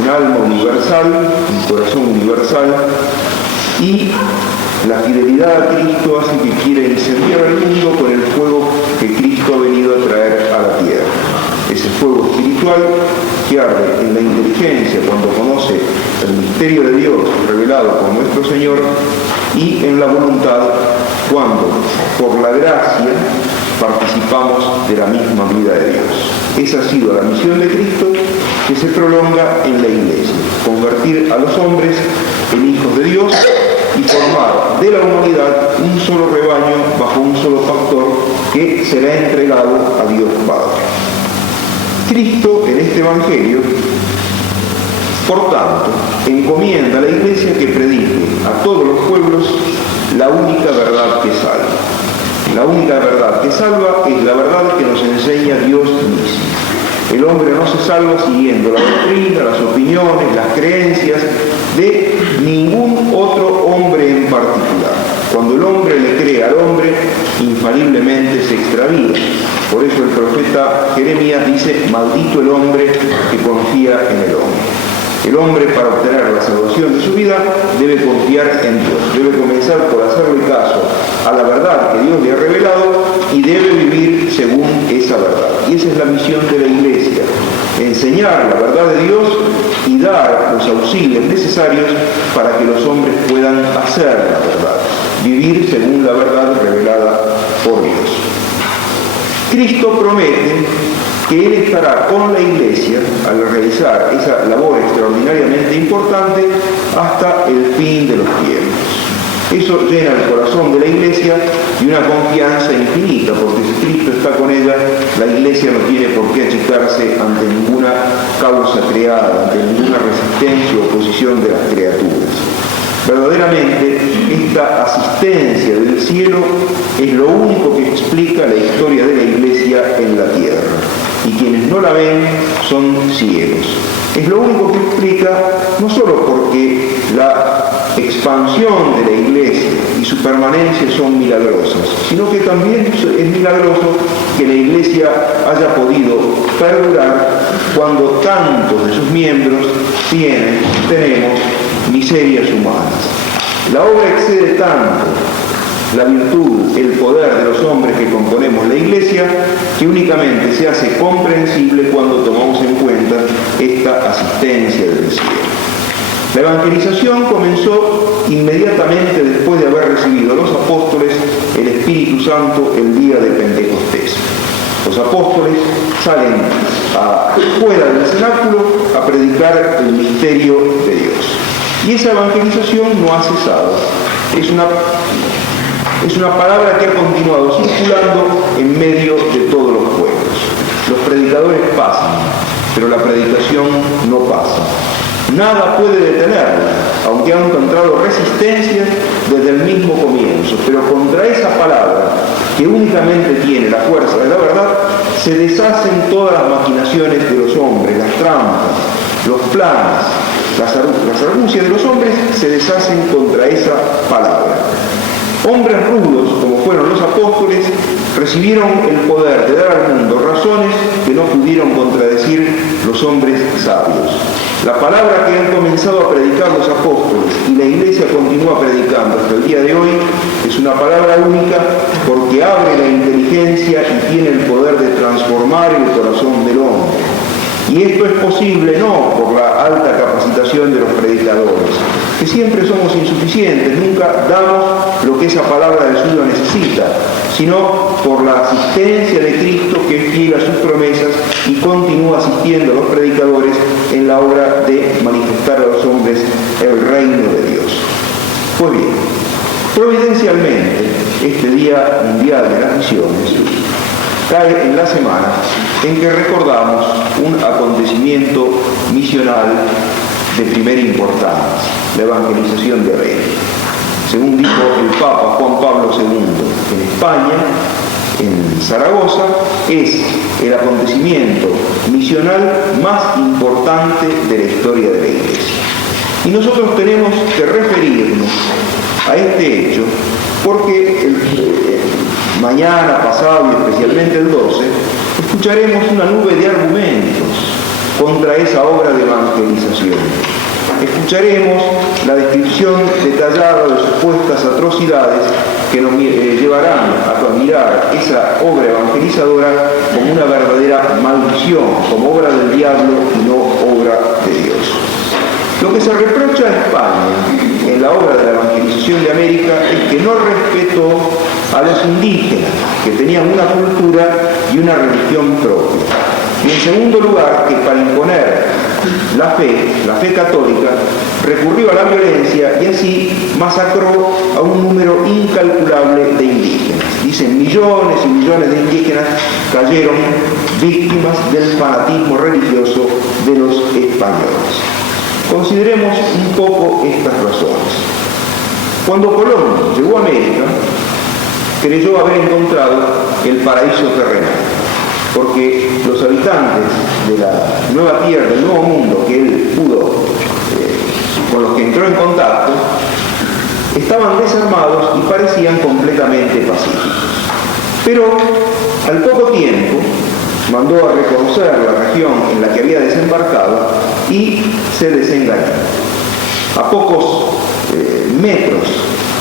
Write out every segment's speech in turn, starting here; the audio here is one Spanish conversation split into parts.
un alma universal, un corazón universal, y la fidelidad a Cristo hace que quiera incendiar al mundo con el fuego que Cristo ha venido a traer a la tierra. Ese fuego espiritual que arde en la inteligencia cuando conoce el misterio de Dios revelado por nuestro Señor, y en la voluntad cuando, por la gracia, participamos de la misma vida de Dios. Esa ha sido la misión de Cristo, que se prolonga en la Iglesia: convertir a los hombres en hijos de Dios y formar de la humanidad un solo rebaño bajo un solo pastor que será entregado a Dios Padre. Cristo en este Evangelio, por tanto, encomienda a la Iglesia que predique a todos los pueblos la única verdad que salva. La única verdad que salva es la verdad que nos enseña Dios mismo. El hombre no se salva siguiendo la doctrina, las opiniones, las creencias de ningún otro hombre en particular. Cuando el hombre le cree al hombre, infaliblemente se extravía. Por eso el profeta Jeremías dice: maldito el hombre que confía en el hombre. El hombre, para obtener la salvación de su vida, debe confiar en Dios. Debe comenzar por hacerle caso a la verdad que Dios le ha revelado y debe vivir según esa verdad. Y esa es la misión de la Iglesia: enseñar la verdad de Dios y dar los auxilios necesarios para que los hombres puedan hacer la verdad, vivir según la verdad revelada por Dios. Cristo promete que Él estará con la Iglesia al realizar esa labor extraordinariamente importante hasta el fin de los tiempos. Eso llena el corazón de la Iglesia de una confianza infinita, porque si Cristo está con ella, la Iglesia no tiene por qué achicarse ante ninguna causa creada, ante ninguna resistencia o oposición de las criaturas. Verdaderamente, esta asistencia del cielo es lo único que explica la historia de la Iglesia en la tierra. Y quienes no la ven son ciegos. Es lo único que explica, no solo porque la expansión de la Iglesia y su permanencia son milagrosas, sino que también es milagroso que la Iglesia haya podido perdurar cuando tantos de sus miembros tenemos miserias humanas. La obra excede tanto la virtud, el poder de los hombres que componemos la Iglesia, que únicamente se hace comprensible cuando tomamos en cuenta esta asistencia del cielo. La evangelización comenzó inmediatamente después de haber recibido a los apóstoles el Espíritu Santo el día de Pentecostés. Los apóstoles salen fuera del cenáculo a predicar el misterio de Dios. Y esa evangelización no ha cesado. Es una palabra que ha continuado circulando en medio de todos los pueblos. Los predicadores pasan, pero la predicación no pasa. Nada puede detenerla, aunque ha encontrado resistencia desde el mismo comienzo. Pero contra esa palabra, que únicamente tiene la fuerza de la verdad, se deshacen todas las maquinaciones de los hombres, las trampas, los planes, las argucias de los hombres se deshacen contra esa palabra. Hombres rudos, como fueron los apóstoles, recibieron el poder de dar al mundo razones que no pudieron contradecir los hombres sabios. La palabra que han comenzado a predicar los apóstoles y la Iglesia continúa predicando hasta el día de hoy es una palabra única, porque abre la inteligencia y tiene el poder de transformar el corazón del hombre. Y esto es posible no por la alta capacitación de los predicadores, que siempre somos insuficientes, nunca damos lo que esa palabra de suyo necesita, sino por la asistencia de Cristo, que es fiel a sus promesas y continúa asistiendo a los predicadores en la obra de manifestar a los hombres el reino de Dios. Pues bien, providencialmente, este Día Mundial de las Misiones cae en la semana en que recordamos un acontecimiento misional de primera importancia, la evangelización de Reyes. Según dijo el Papa Juan Pablo II, en España, en Zaragoza, es el acontecimiento misional más importante de la historia de la Iglesia. Y nosotros tenemos que referirnos a este hecho porque mañana, pasado y especialmente el 12, escucharemos una nube de argumentos contra esa obra de evangelización. Escucharemos la descripción detallada de supuestas atrocidades que nos llevarán a mirar esa obra evangelizadora como una verdadera maldición, como obra del diablo y no obra de Dios. Lo que se reprocha a España en la obra de la evangelización de América es que no respetó a los indígenas, que tenían una cultura y una religión propia. Y en segundo lugar, que para imponer la fe católica, recurrió a la violencia y así masacró a un número incalculable de indígenas. Dicen, millones y millones de indígenas cayeron víctimas del fanatismo religioso de los españoles. Consideremos un poco estas razones. Cuando Colón llegó a América, creyó haber encontrado el paraíso terrenal, porque los habitantes de la nueva tierra, del nuevo mundo que él pudo, con los que entró en contacto, estaban desarmados y parecían completamente pacíficos. Pero al poco tiempo mandó a reconocer la región en la que había desembarcado y se desengañó. A pocos metros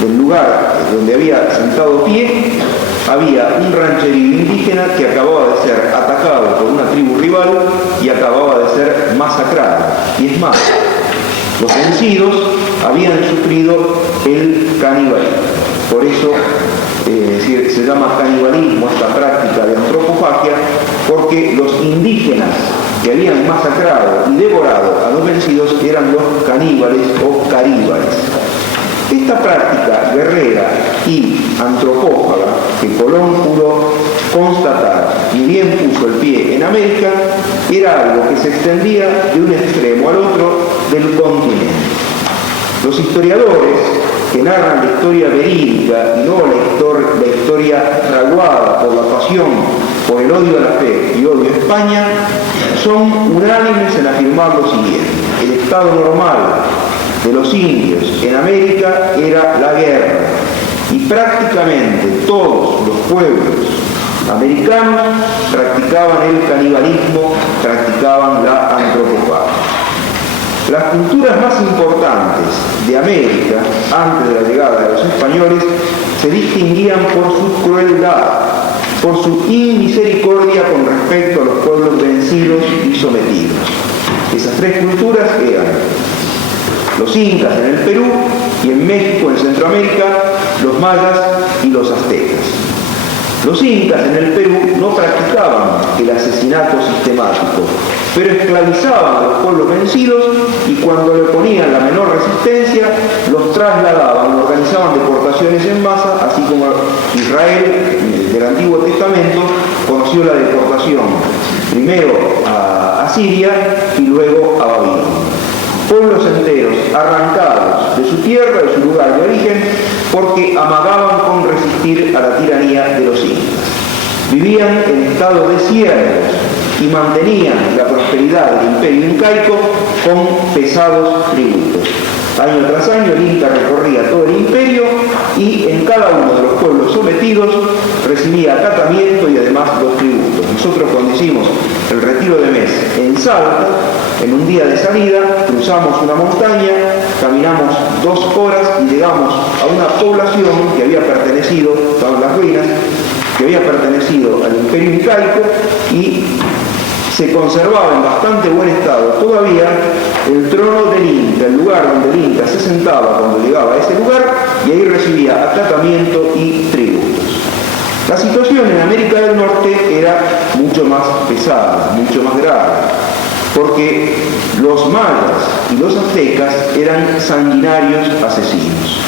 del lugar donde había sentado pie, había un rancherío indígena que acababa de ser atacado por una tribu rival y acababa de ser masacrado. Y es más, los vencidos habían sufrido el canibalismo. Por eso se llama canibalismo esta práctica de antropofagia, porque los indígenas que habían masacrado y devorado a los vencidos eran los caníbales o caríbales. Esta práctica guerrera y antropófaga que Colón pudo constatar y bien puso el pie en América era algo que se extendía de un extremo al otro del continente. Los historiadores que narran la historia verídica y no la historia fraguada por la pasión, por el odio a la fe y odio a España, son unánimes en afirmar lo siguiente: el estado normal de los indios en América era la guerra, y prácticamente todos los pueblos americanos practicaban el canibalismo, practicaban la antropofagia. Las culturas más importantes de América, antes de la llegada de los españoles, se distinguían por su crueldad, por su inmisericordia con respecto a los pueblos vencidos y sometidos. Esas tres culturas eran los incas en el Perú y en México, en Centroamérica, los mayas y los aztecas. Los incas en el Perú no practicaban el asesinato sistemático, pero esclavizaban a los pueblos vencidos y cuando le ponían la menor resistencia, los trasladaban, organizaban deportaciones en masa, así como Israel del Antiguo Testamento conoció la deportación primero a Siria y luego a Babilonia. Pueblos enteros arrancados de su tierra, de su lugar de origen, porque amagaban con resistir a la tiranía de los incas. Vivían en estado de siervos y mantenían la prosperidad del imperio incaico con pesados tributos. Año tras año el Inca recorría todo el imperio y en cada uno de los pueblos sometidos recibía acatamiento y además los tributos. Nosotros cuando hicimos el retiro de mes en Salta, en un día de salida, cruzamos una montaña, caminamos 2 horas y llegamos a una población que había pertenecido, estaban las ruinas, que había pertenecido al imperio incaico y se conservaba en bastante buen estado todavía el trono del Inca, el lugar donde el Inca se sentaba cuando llegaba a ese lugar y ahí recibía acatamiento y tributos. La situación en América del Norte era mucho más pesada, mucho más grave, porque los mayas y los aztecas eran sanguinarios asesinos.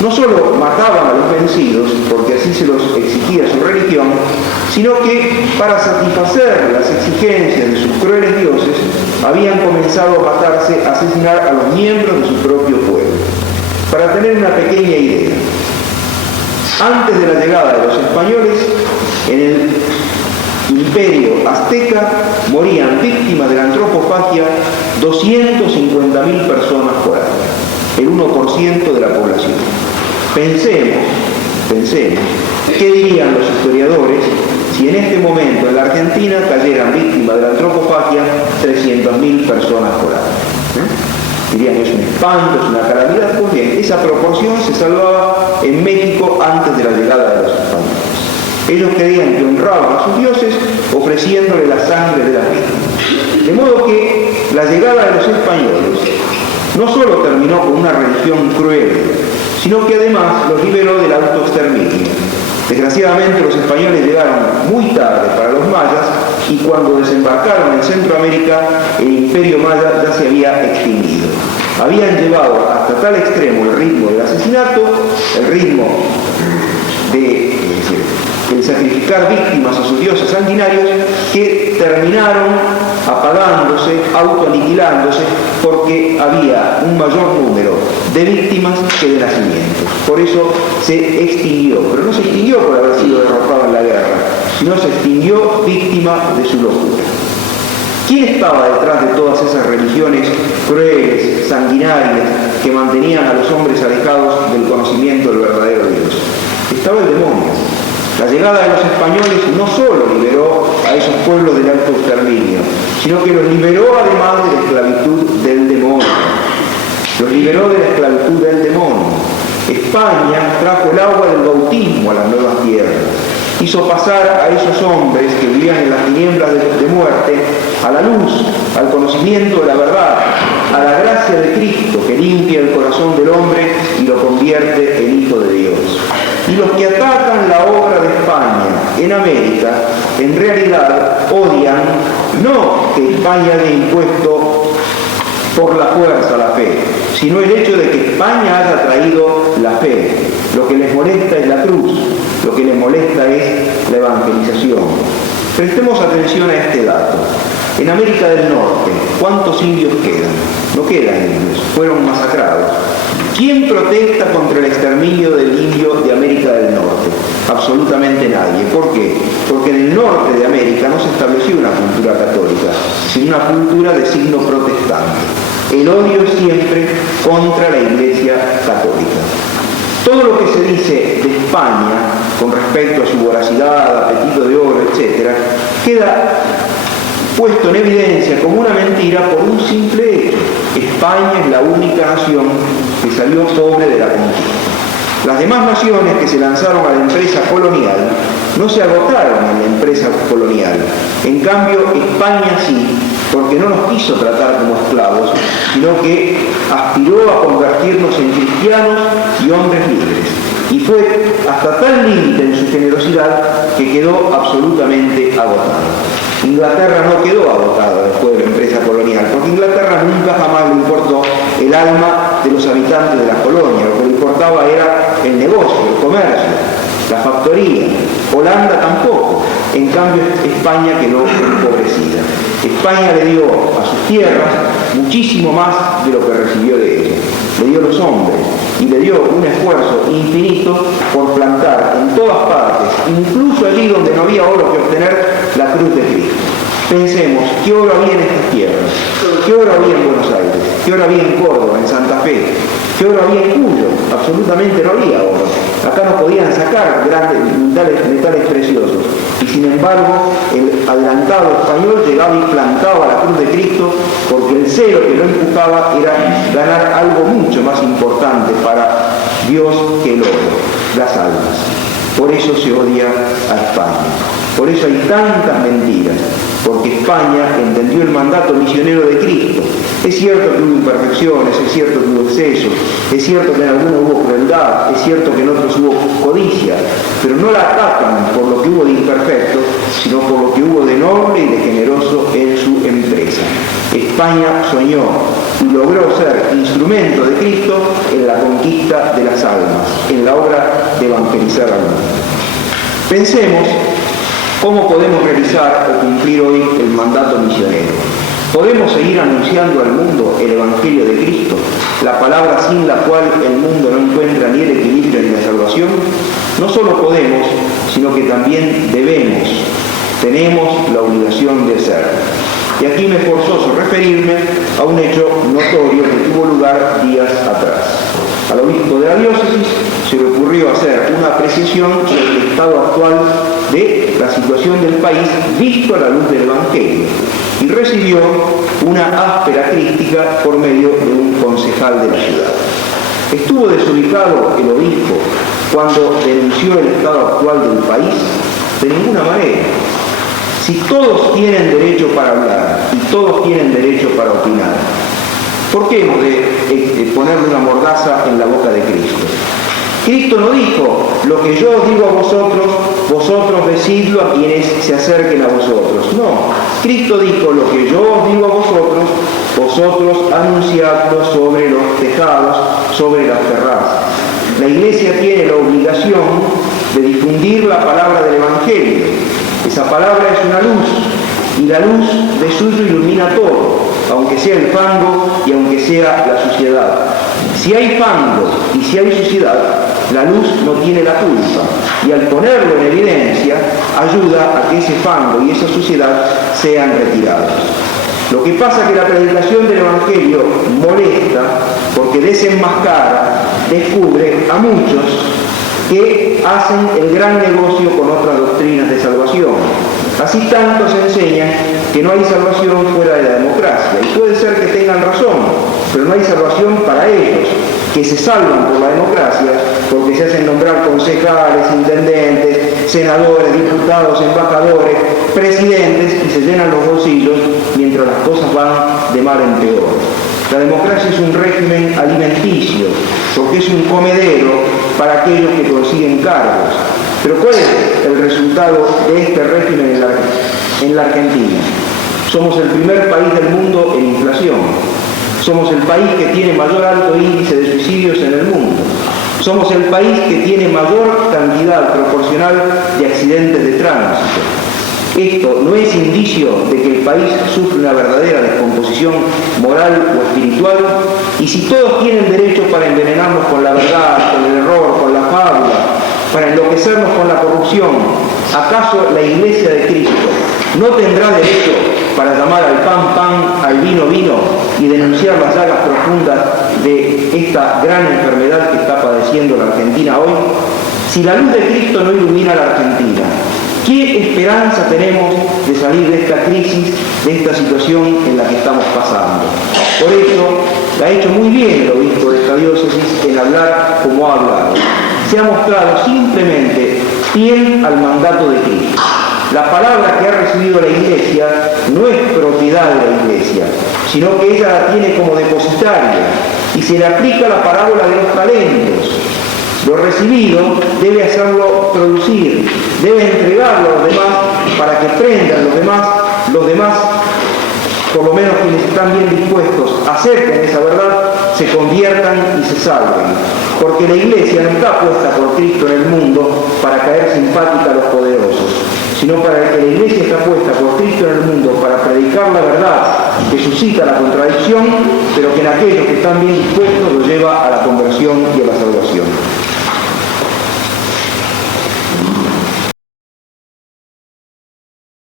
No solo mataban a los vencidos, porque así se los exigía su religión, sino que para satisfacer las exigencias de sus crueles dioses, habían comenzado a matarse, a asesinar a los miembros de su propio pueblo. Para tener una pequeña idea, antes de la llegada de los españoles, en el imperio azteca morían víctimas de la antropofagia 250.000 personas por año, el 1% de la población. Pensemos, ¿qué dirían los historiadores si en este momento en la Argentina cayeran víctimas de la antropofagia 300.000 personas por año. Dirían que es un espanto, es una calamidad. Pues bien, esa proporción se salvaba en México antes de la llegada de los españoles. Ellos creían que honraban a sus dioses ofreciéndole la sangre de las víctimas. De modo que la llegada de los españoles no solo terminó con una religión cruel, sino que además los liberó del autoexterminio. Desgraciadamente los españoles llegaron muy tarde para los mayas y cuando desembarcaron en Centroamérica el imperio maya ya se había extinguido. Habían llevado hasta tal extremo el ritmo del asesinato, el ritmo de sacrificar víctimas a sus dioses sanguinarios, que terminaron apagándose, autoaniquilándose, porque había un mayor número de víctimas que de nacimientos. Por eso se extinguió, pero no se extinguió por haber sido derrotado en la guerra, sino se extinguió víctima de su locura. ¿Quién estaba detrás de todas esas religiones crueles, sanguinarias, que mantenían a los hombres alejados del conocimiento del verdadero Dios? Estaba el demonio. La llegada de los españoles no solo liberó a esos pueblos del autoexterminio, sino que los liberó además de la esclavitud del demonio. Los liberó de la esclavitud del demonio. España trajo el agua del bautismo a las nuevas tierras. Hizo pasar a esos hombres que vivían en las tinieblas de muerte a la luz, al conocimiento de la verdad, a la gracia de Cristo que limpia el corazón del hombre y lo convierte en hijo de Dios. Y los que atacan la obra de España en América, en realidad odian no que España haya impuesto por la fuerza la fe, sino el hecho de que España haya traído la fe. Lo que les molesta es la cruz, lo que les molesta es la evangelización. Prestemos atención a este dato. En América del Norte, ¿cuántos indios quedan? No quedan indios, fueron masacrados. ¿Quién protesta contra el exterminio del indio de América del Norte? Absolutamente nadie. ¿Por qué? Porque en el norte de América no se estableció una cultura católica, sino una cultura de signo protestante. El odio es siempre contra la Iglesia católica. Todo lo que se dice de España con respecto a su voracidad, apetito de oro, etc., queda puesto en evidencia como una mentira por un simple hecho. España es la única nación que salió pobre de la conquista. Las demás naciones que se lanzaron a la empresa colonial no se agotaron en la empresa colonial. En cambio, España sí, porque no nos quiso tratar como esclavos, sino que aspiró a convertirnos en cristianos y hombres libres. Y fue hasta tal límite en su generosidad que quedó absolutamente agotada. Inglaterra no quedó agotada después de la empresa colonial, porque Inglaterra nunca jamás le importó el alma de los habitantes de la colonia. Lo que le importaba era el negocio, el comercio, la factoría. Holanda tampoco. En cambio, España quedó empobrecida. España le dio a sus tierras muchísimo más de lo que recibió de ella. Le dio los hombres y le dio un esfuerzo infinito por plantar en todas partes, incluso allí donde no había oro que obtener, la cruz de Cristo. Pensemos, ¿qué oro había en estas tierras? ¿Qué oro había en Buenos Aires? ¿Qué oro había en Córdoba, en Santa Fe? ¿Qué oro había en Cuyo? Absolutamente no había oro. Acá no podían sacar grandes metales preciosos. Y sin embargo, el adelantado español llegaba y plantaba la cruz de Cristo porque el celo que lo empujaba era ganar algo mucho más importante para Dios que el oro, las almas. Por eso se odia a España. Por eso hay tantas mentiras, porque España entendió el mandato misionero de Cristo. Es cierto que hubo imperfecciones, es cierto que hubo excesos, es cierto que en algunos hubo crueldad, es cierto que en otros hubo codicia, pero no la atacan por lo que hubo de imperfecto, sino por lo que hubo de noble y de generoso en su empresa. España soñó y logró ser instrumento de Cristo en la conquista de las almas, en la obra de evangelizar al mundo. Pensemos cómo podemos realizar o cumplir hoy el mandato misionero. ¿Podemos seguir anunciando al mundo el Evangelio de Cristo, la palabra sin la cual el mundo no encuentra ni el equilibrio ni la salvación? No solo podemos, sino que también debemos, tenemos la obligación de hacerlo. Y aquí me es forzoso referirme a un hecho notorio que tuvo lugar días atrás. Al obispo de la diócesis se le ocurrió hacer una apreciación sobre el estado actual de la situación del país visto a la luz del Evangelio, y recibió una áspera crítica por medio de un concejal de la ciudad. ¿Estuvo desubicado el obispo cuando denunció el estado actual del país? De ninguna manera. Si todos tienen derecho para hablar y todos tienen derecho para opinar, ¿por qué hemos de ponerle una mordaza en la boca de Cristo? Cristo no dijo: lo que yo os digo a vosotros, vosotros decidlo a quienes se acerquen a vosotros. No, Cristo dijo: lo que yo os digo a vosotros, vosotros anunciadlo sobre los tejados, sobre las terrazas. La Iglesia tiene la obligación de difundir la palabra del Evangelio. Esa palabra es una luz, y la luz de suyo ilumina todo, aunque sea el fango y aunque sea la suciedad. Si hay fango y si hay suciedad, la luz no tiene la culpa, y al ponerlo en evidencia, ayuda a que ese fango y esa suciedad sean retirados. Lo que pasa es que la predicación del Evangelio molesta porque desenmascara, descubre a muchos que hacen el gran negocio con otras doctrinas de salvación. Así tanto se enseña que no hay salvación fuera de la democracia, y puede ser que tengan razón, pero no hay salvación para ellos, que se salvan por la democracia porque se hacen nombrar concejales, intendentes, senadores, diputados, embajadores, presidentes, y se llenan los bolsillos mientras las cosas van de mal en peor. La democracia es un régimen alimenticio, porque es un comedero para aquellos que consiguen cargos. Pero ¿cuál es el resultado de este régimen en la Argentina? Somos el primer país del mundo en inflación. Somos el país que tiene mayor alto índice de suicidios en el mundo. Somos el país que tiene mayor cantidad proporcional de accidentes de tránsito. Esto no es indicio de que el país sufre una verdadera descomposición moral o espiritual, y si todos tienen derecho para envenenarnos con la verdad, con el error, con la fábula, para enloquecernos con la corrupción, ¿acaso la Iglesia de Cristo no tendrá derecho para llamar al pan pan, al vino vino, y denunciar las llagas profundas de esta gran enfermedad que está padeciendo la Argentina hoy? Si la luz de Cristo no ilumina a la Argentina, ¿qué esperanza tenemos de salir de esta crisis, de esta situación en la que estamos pasando? Por eso, ha hecho muy bien el obispo de esta diócesis en hablar como ha hablado. Se ha mostrado simplemente fiel al mandato de Cristo. La palabra que ha recibido la Iglesia no es propiedad de la Iglesia, sino que ella la tiene como depositaria, y se le aplica la parábola de los talentos. Lo recibido debe hacerlo producir, debe entregarlo a los demás para que prendan los demás, por lo menos quienes están bien dispuestos, acepten esa verdad, se conviertan y se salven. Porque la Iglesia no está puesta por Cristo en el mundo para caer simpática a los poderosos, sino para que la Iglesia está puesta por Cristo en el mundo para predicar la verdad que suscita la contradicción, pero que en aquellos que están bien dispuestos lo lleva a la conversión y a la salvación.